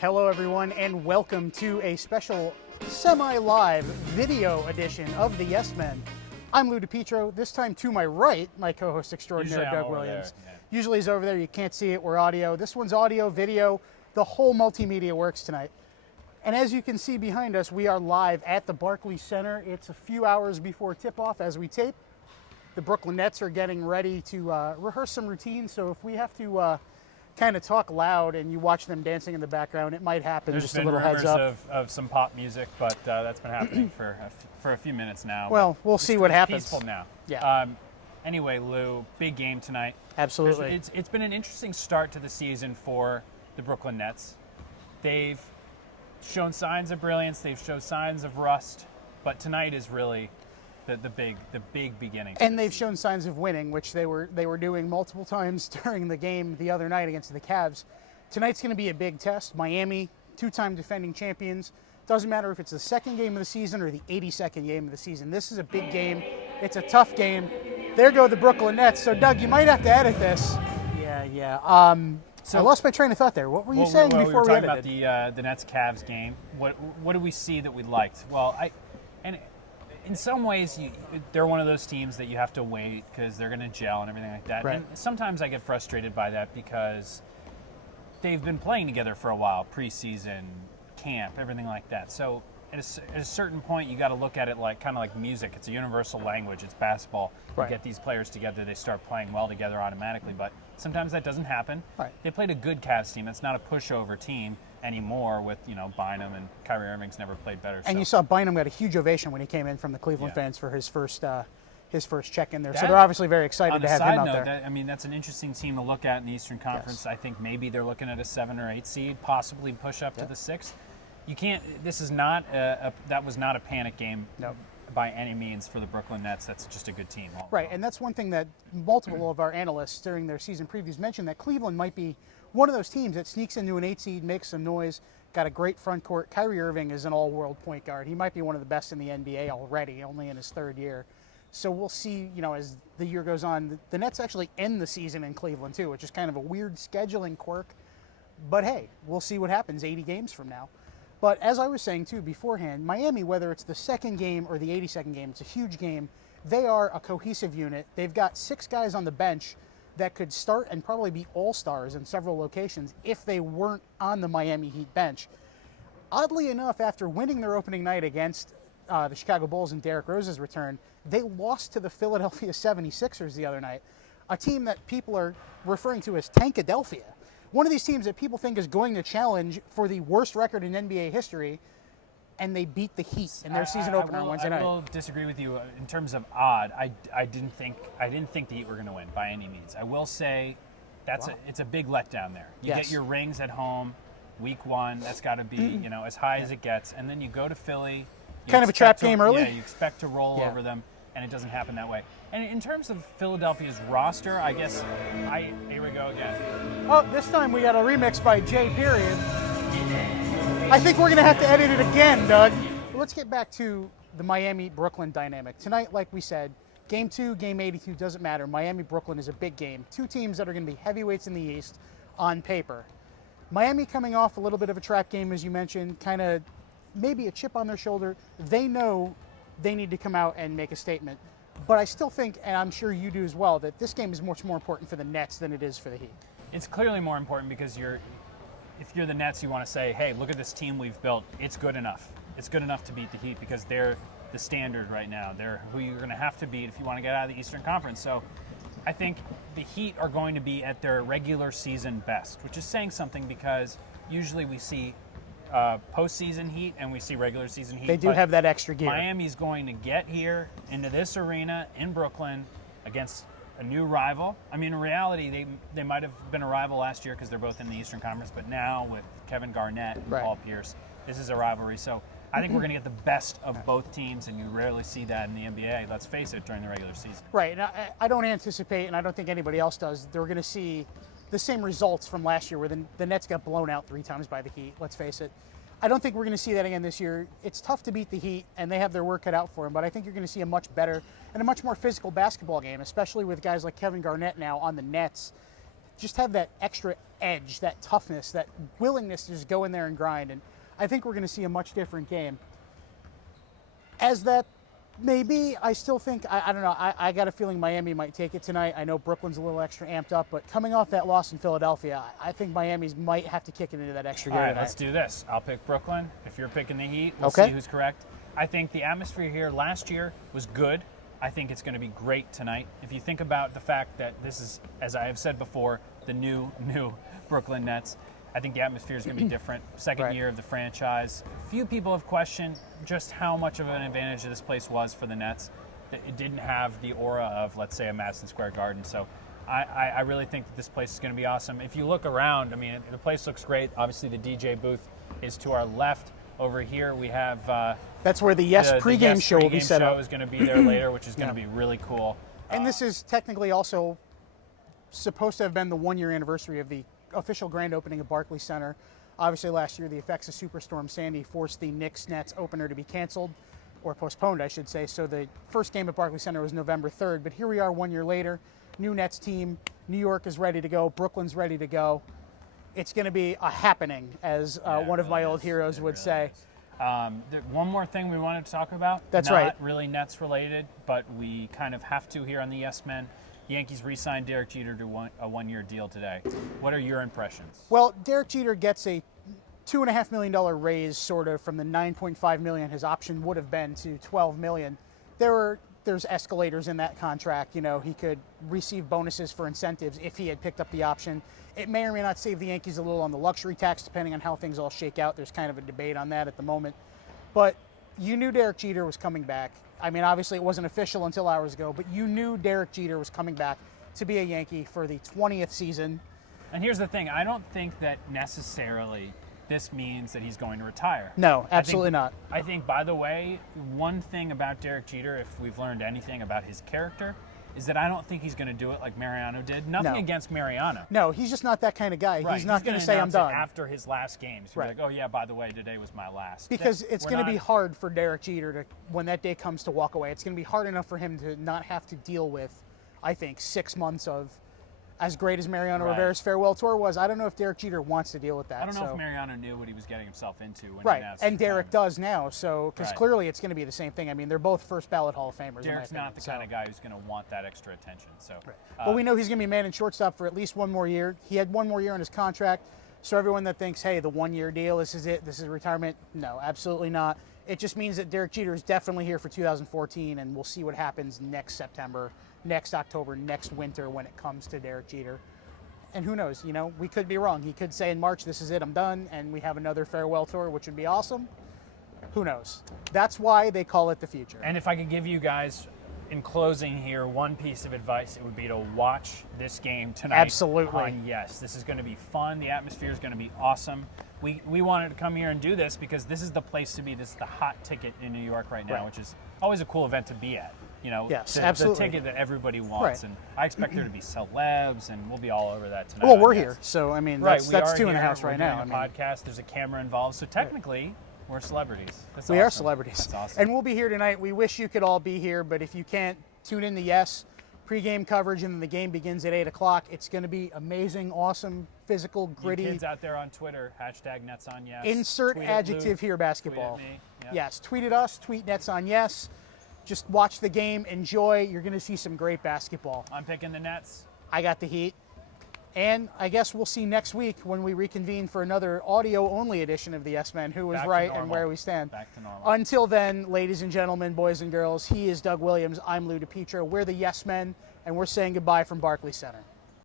Hello everyone and welcome to a special semi-live video edition of the Yes Men. I'm Lou DiPietro, this time to my right, my co-host extraordinaire Doug Williams. Usually he's over there, you can't see it, we're audio. This one's audio, video, the whole multimedia works tonight. And as you can see behind us, we are live at the Barclays Center. It's a few hours before tip-off as we tape. The Brooklyn Nets are getting ready to rehearse some routines, so if we have to kind of talk loud and you watch them dancing in the background, it might happen. There's just been a little heads rumors up. of some pop music, but that's been happening for a few minutes now. Well, we'll see what happens. Peaceful now. Yeah. Anyway, Lou, big game tonight. Absolutely. It's been an interesting start to the season for the Brooklyn Nets. They've shown signs of brilliance. They've shown signs of rust, but tonight is really the big beginning. And they've shown signs of winning, which they were doing multiple times during the game the other night against the Cavs. Tonight's going to be a big test. Miami, two-time defending champions. Doesn't matter if it's the second game of the season or the 82nd game of the season. This is a big game. It's a tough game. There go the Brooklyn Nets. So, Doug, you might have to edit this. Yeah. I lost my train of thought there. What were you saying before we were talking edited? about the Nets-Cavs game. What did we see that we liked? Well, in some ways, they're one of those teams that you have to wait because they're going to gel and everything like that. Right. And sometimes I get frustrated by that because they've been playing together for a while, preseason, camp, everything like that. So at a certain point, you got to look at it like kind of like music. It's a universal language. It's basketball. Right. You get these players together, they start playing well together automatically. But sometimes that doesn't happen. Right. They played a good Cavs team. It's not a pushover team anymore with, Bynum, and Kyrie Irving's never played better. And so. you saw Bynum got a huge ovation when he came in from the Cleveland Yeah. fans for his first check in there. So they're obviously very excited to have him out there. That's an interesting team to look at in the Eastern Conference. Yes. I think maybe they're looking at a 7 or 8 seed, possibly push up to the 6th. You can't. This is not that was not a panic game. No. By any means for the Brooklyn Nets. That's just a good team. Right, and that's one thing that multiple of our analysts during their season previews mentioned, that Cleveland might be one of those teams that sneaks into an 8 seed, makes some noise, got a great front court. Kyrie Irving is an all-world point guard. He might be one of the best in the NBA already, only in his third year. So we'll see, as the year goes on. The Nets actually end the season in Cleveland too, which is kind of a weird scheduling quirk. But hey, we'll see what happens 80 games from now. But as I was saying too beforehand, Miami, whether it's the second game or the 82nd game, it's a huge game. They are a cohesive unit. They've got 6 guys on the bench that could start and probably be all-stars in several locations if they weren't on the Miami Heat bench. Oddly enough, after winning their opening night against the Chicago Bulls and Derrick Rose's return, they lost to the Philadelphia 76ers the other night, a team that people are referring to as Tankadelphia. One of these teams that people think is going to challenge for the worst record in NBA history, and they beat the Heat in their season opener on Wednesday night. I will disagree with you in terms of odd. I didn't think the Heat were going to win by any means. I will say it's a big letdown there. You get your rings at home, week 1. That's got to be as high as it gets, and then you go to Philly. Kind of a trap game early. Yeah, you expect to roll over them, and it doesn't happen that way. And in terms of Philadelphia's roster, I guess here we go again. Oh, this time we got a remix by J. Period. I think we're going to have to edit it again, Doug. Let's get back to the Miami-Brooklyn dynamic. Tonight, like we said, Game 2, Game 82, doesn't matter. Miami-Brooklyn is a big game. 2 teams that are going to be heavyweights in the East on paper. Miami coming off a little bit of a trap game, as you mentioned, kind of maybe a chip on their shoulder. They know they need to come out and make a statement. But I still think, and I'm sure you do as well, that this game is much more important for the Nets than it is for the Heat. It's clearly more important because if you're the Nets, you want to say, hey, look at this team we've built. It's good enough. It's good enough to beat the Heat because they're the standard right now. They're who you're going to have to beat if you want to get out of the Eastern Conference. So I think the Heat are going to be at their regular season best, which is saying something because usually we see postseason Heat and we see regular season Heat. They do have that extra gear. Miami's going to get here into this arena in Brooklyn against a new rival. I mean, in reality, they might have been a rival last year because they're both in the Eastern Conference, but now with Kevin Garnett and Paul Pierce, this is a rivalry. So I think we're going to get the best of both teams, and you rarely see that in the NBA, let's face it, during the regular season. Right, and I don't anticipate, and I don't think anybody else does, they're going to see the same results from last year where the Nets got blown out 3 times by the Heat, let's face it. I don't think we're going to see that again this year. It's tough to beat the Heat, and they have their work cut out for them, but I think you're going to see a much better and a much more physical basketball game, especially with guys like Kevin Garnett now on the Nets. just have that extra edge, that toughness, that willingness to just go in there and grind. And I think we're going to see a much different game. As that may be, I still think, I don't know, I got a feeling Miami might take it tonight. I know Brooklyn's a little extra amped up, but coming off that loss in Philadelphia, I think Miami's might have to kick it into that extra gear. All right, tonight. let's do this. I'll pick Brooklyn. If you're picking the Heat, we'll Okay. see who's correct. I think the atmosphere here last year was good. I think it's going to be great tonight. If you think about the fact that this is, as I have said before, the new Brooklyn Nets, I think the atmosphere is going to be different. Second Right. year of the franchise. Few people have questioned just how much of an advantage this place was for the Nets. It didn't have the aura of, let's say, a Madison Square Garden. So I really think that this place is going to be awesome. If you look around, I mean, the place looks great. Obviously, the DJ booth is to our left. Over here, we have That's where the Yes pregame Yes show will be pregame set show up. is going to be there later, which is going to be really cool. And this is technically also supposed to have been the 1-year anniversary of the official grand opening of Barclays Center. Obviously, last year, the effects of Superstorm Sandy forced the Knicks-Nets opener to be canceled, or postponed, I should say. So the first game at Barclays Center was November 3rd. But here we are 1 year later, new Nets team. New York is ready to go. Brooklyn's ready to go. It's going to be a happening, as one of my old heroes would say. One more thing we wanted to talk about. That's not right. really Nets related, but we kind of have to here on the Yes Men. Yankees re-signed Derek Jeter to a 1-year deal today. What are your impressions? Well, Derek Jeter gets a $2.5 million raise, sort of, from the $9.5 million his option would have been to $12 million. There's escalators in that contract. You know, he could receive bonuses for incentives if he had picked up the option. It may or may not save the Yankees a little on the luxury tax, depending on how things all shake out. There's kind of a debate on that at the moment. But you knew Derek Jeter was coming back. I mean, obviously it wasn't official until hours ago, but you knew Derek Jeter was coming back to be a Yankee for the 20th season. And here's the thing. I don't think that necessarily this means that he's going to retire. No, absolutely not. I think, by the way, one thing about Derek Jeter, if we've learned anything about his character, is that I don't think he's going to do it like Mariano did. Nothing No. against Mariano. No, he's just not that kind of guy. Right. He's not going to say, I'm announce it done. after his last games. He'll Right. be like, oh, yeah, by the way, today was my last. Because it's going to be hard for Derek Jeter to, when that day comes to walk away, it's going to be hard enough for him to not have to deal with, I think, 6 months of, as great as Mariano Right. Rivera's farewell tour was, I don't know if Derek Jeter wants to deal with that. I don't know so. if Mariano knew what he was getting himself into when Right, he announced and his Derek retirement. does now, so because Right. clearly it's going to be the same thing. I mean, they're both first ballot Hall of Famers. Derek's in my not opinion, the so. kind of guy who's going to want that extra attention. So, But we know he's going to be man and shortstop for at least 1 more year. He had 1 more year on his contract, so everyone that thinks, hey, the 1-year deal, this is it, this is retirement, no, absolutely not. It just means that Derek Jeter is definitely here for 2014, and we'll see what happens next September, next October, next winter when it comes to Derek Jeter. And who knows, you know, we could be wrong. He could say in March, this is it, I'm done, and we have another farewell tour, which would be awesome. Who knows? That's why they call it the future. and if I could give you guys, in closing here, one piece of advice, it would be to watch this game tonight. Absolutely. On Yes, this is going to be fun. The atmosphere is going to be awesome. We wanted to come here and do this because this is the place to be. This is the hot ticket in New York right now, Right. which is always a cool event to be at. You know, Yes, the absolutely. ticket that everybody wants, Right. and I expect there to be celebs, and we'll be all over that tonight. Well, on we're Yes. here, so I mean, Right, that's we two are in the here. house We're right doing now. a I mean, podcast. There's a camera involved, so technically we're celebrities. That's we are awesome. celebrities. That's awesome. And we'll be here tonight. We wish you could all be here, but if you can't, tune in to Yes. Pre-game coverage, and then the game begins at 8 o'clock. It's going to be amazing, awesome, physical, You gritty. kids out there on Twitter, #NetsOnYes. Insert Tweet at adjective Luke, here, basketball. Tweet at me. Yep. Yes, tweet at us, tweet Nets on Yes. Just watch the game, enjoy. You're going to see some great basketball. I'm picking the Nets. I got the Heat. And I guess we'll see next week when we reconvene for another audio-only edition of the Yes Men, who was Back to right and normal. where we stand. Back to normal. Until then, ladies and gentlemen, boys and girls, he is Doug Williams. I'm Lou DiPietro. We're the Yes Men, and we're saying goodbye from Barclays Center.